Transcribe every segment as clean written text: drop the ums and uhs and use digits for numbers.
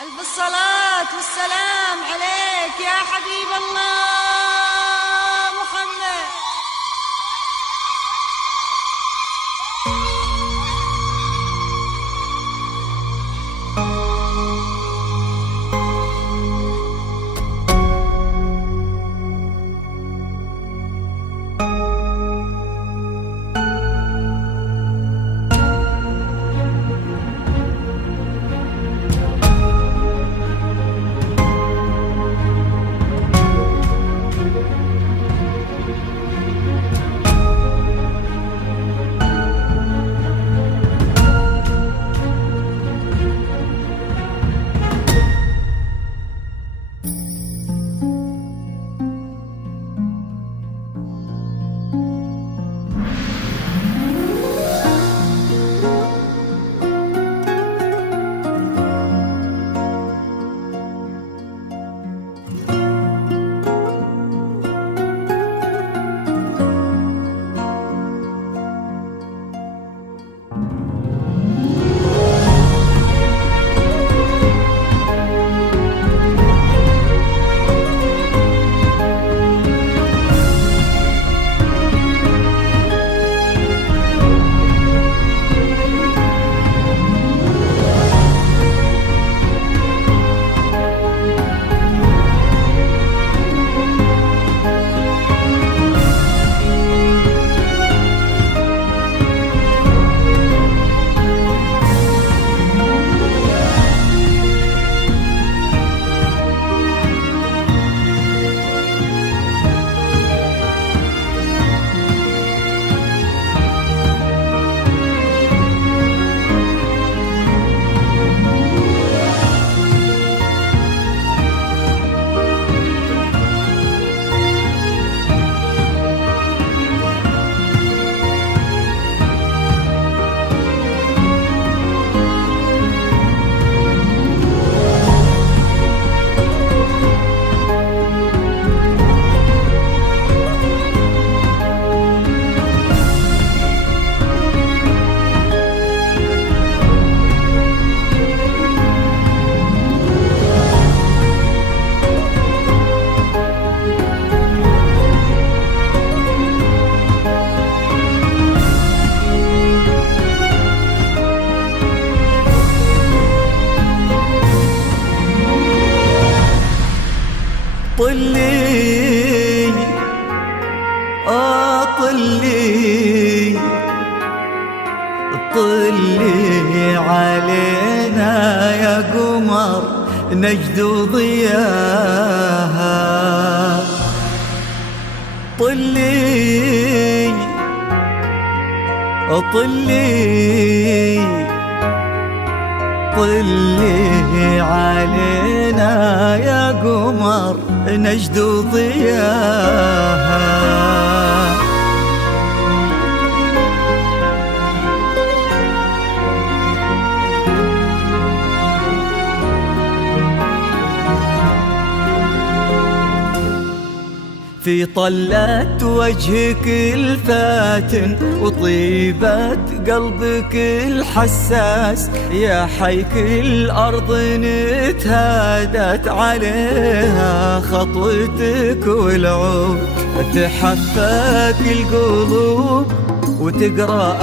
ألف الصلاة والسلام عليك يا حبيب الله محمد. طلي طلي طلي علينا يا قمر نجد ضياها. طلي طلي طلي علينا يا قمر نجد ضياها. في طلة وجهك الفاتن وطيبة قلبك الحساس، يا حيك الأرض نتهادت عليها خطوتك والعود، تحفك القلوب وتقرأ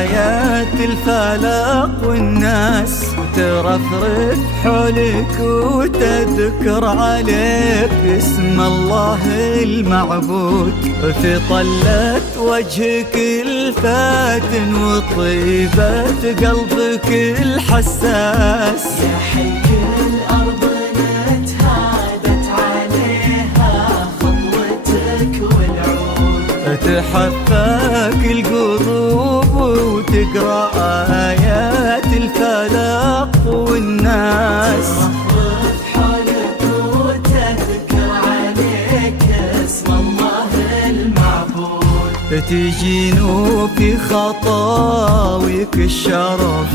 آيات الفلق والناس، ترفرف حولك وتذكر عليك اسم الله المعبود. في طلة وجهك الفاتن وطيبة قلبك الحساس، يا حيك الأرض نتهادت عليها خطوتك والعود، تحفك القلوب وتقرأ آيات الفلق والناس، ترفرف حولك وتذكر عليك اسم الله المعبود. تجين في خطاويك الشرف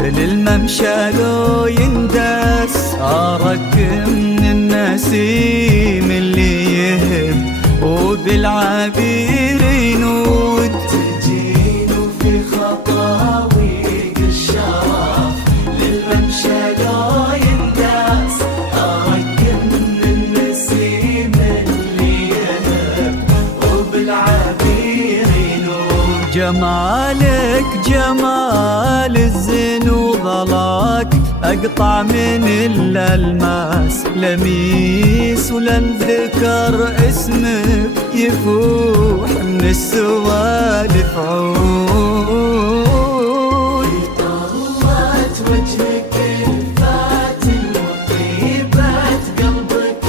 للممشى لو يندس، أراك من النسيم اللي يهب وبالعبير ينود. تجين في خطاويك الشرف للممشى لو يندس، مالك جمال الزين وغلاك أقطع من الألماس لميس ولنذكر اسمك يفوح من السوالف عود. طلت وجهك الفاتن وطيبة قلبك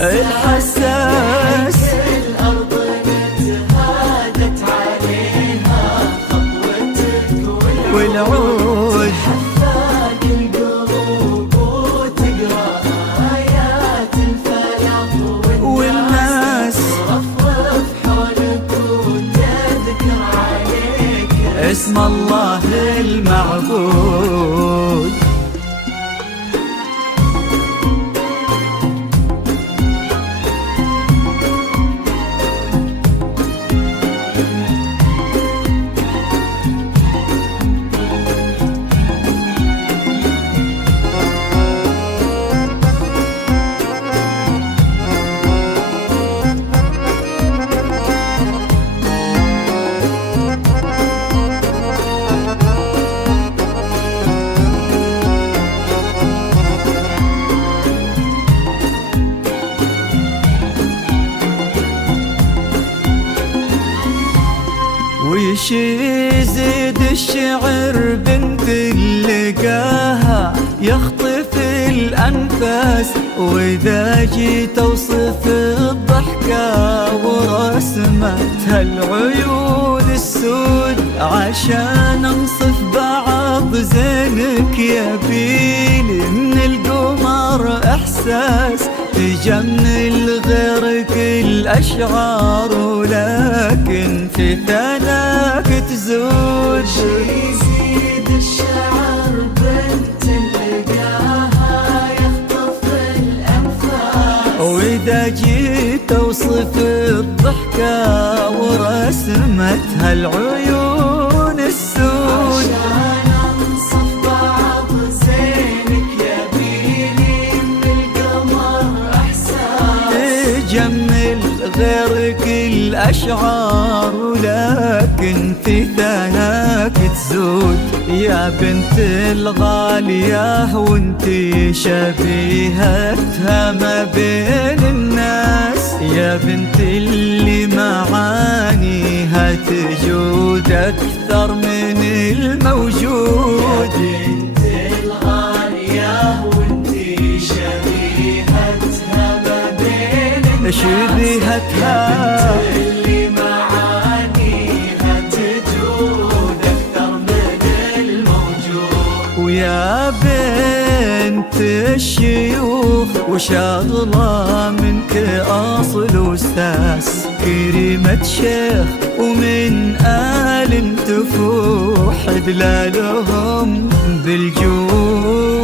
الحساس الأرض نتهادت عليها خطوتك والعود. حفاق القلوب وتقرأ آيات الفلق والناس ترفرف حولك وتذكر عليك اسم الله المعبود. ويش يزيد الشعر بنت لقاها يخطف الأنفاس، وإذا جيت أوصف الضحكة ورسمتها العيون السود عشان أنصف بعض زينك يبيلي من القمر إحساس تجمل غيرك الأشعار ولكن في ثناك تزود. يزيد الشعر بنت لقاها يخطف الأنفاس، وإذا جيت أوصف الضحكة ورسمتها العيون السود عشان أنصف بعض زينك يبيلي من القمر إحساس تجمل غيرك الأشعار ولكن في ثناك تزود. يا بنت الغالية وانتي شبيهتها ما بين الناس، يا بنت اللي معانيها تجود أكثر من الموجود. بنت الغالية وانتي شبيهتها ما بين الناس، شبيهتها اللي معانيها تجود أكثر من الموجود. ويا بنت الشيوخ وشغلة منك أصل أستاذ، كريمة شيخ ومن آل تفوح دلالهم بالجود.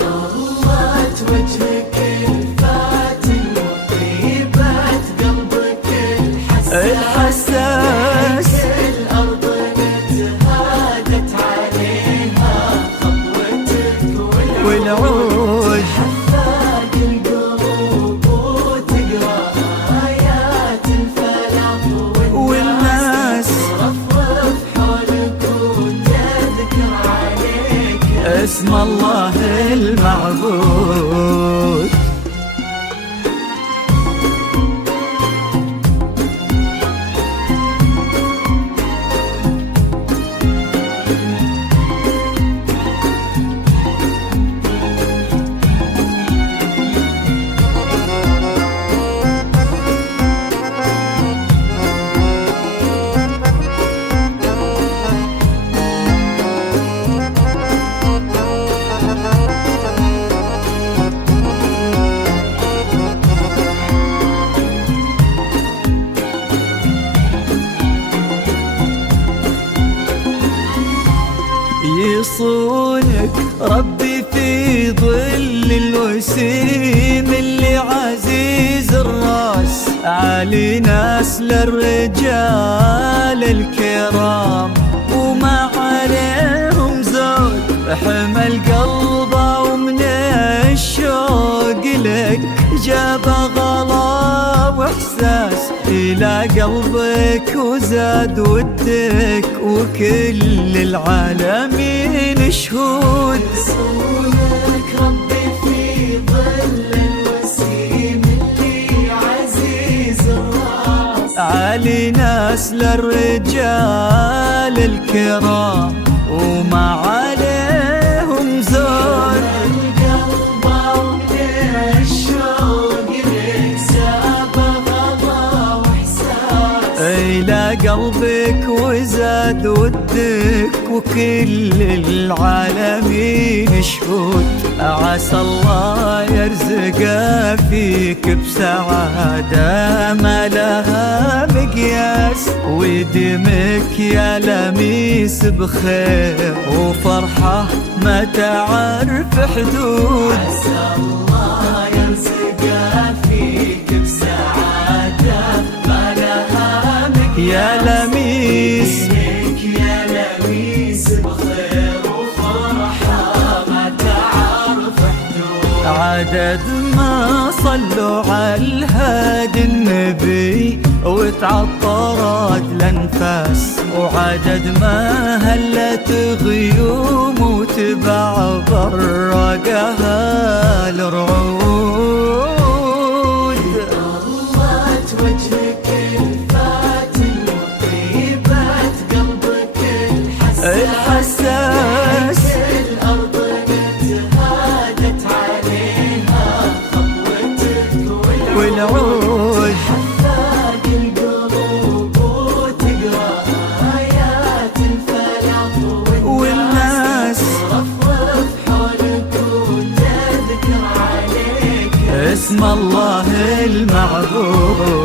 طلت وجهك الفاتن وطيبة قلبك الحساس الأرض نتهادت عليها خطوتك والعود. حفاق القلوب وتقرأ آيات الفلق والناس ترفرف حولك وتذكر عليك اسم الله المعبود. يصونك ربي في ظل الوسيم اللي عزيز الراس، عالي ناس للرجال الكرام وما عليهم زود، حمل قلبه ومن الشوق لك جاب غلا واحساس إلى قلبك وزاد ودك وكل العالمين شهود. رسولك ربي في ظل الوسيم اللي عزيز الراس، علينا أسل الرجال الكرام وما عليهم زود. القلب ومن الشوق لك سابق غضا واحساس، إلى قلبك وزاد ودك وكل العالمين شهود. عسى الله يرزق فيك بسعادة ما لها مقياس، ويدمك يا لميس بخير وفرحة ما تعرف حدود. عسى الله يرزق فيك بسعادة ما لها مقياس، يا لميس يا لميس بخير وفرحة ما تعرف حدود. عدد ما صلوا على الهادي النبي وتعطرت الانفاس، وعدد ما هلت غيوم وتبع برقها الرعود. ضلت وجهك الفاتن وطيبة قلبك الحساس، الأرض نتهادت عليها خطوتك والعود. حفاك القلوب وتقرأ آيات الفلاح والناس رفرف حولك وتذكر عليك اسم الله المعبود.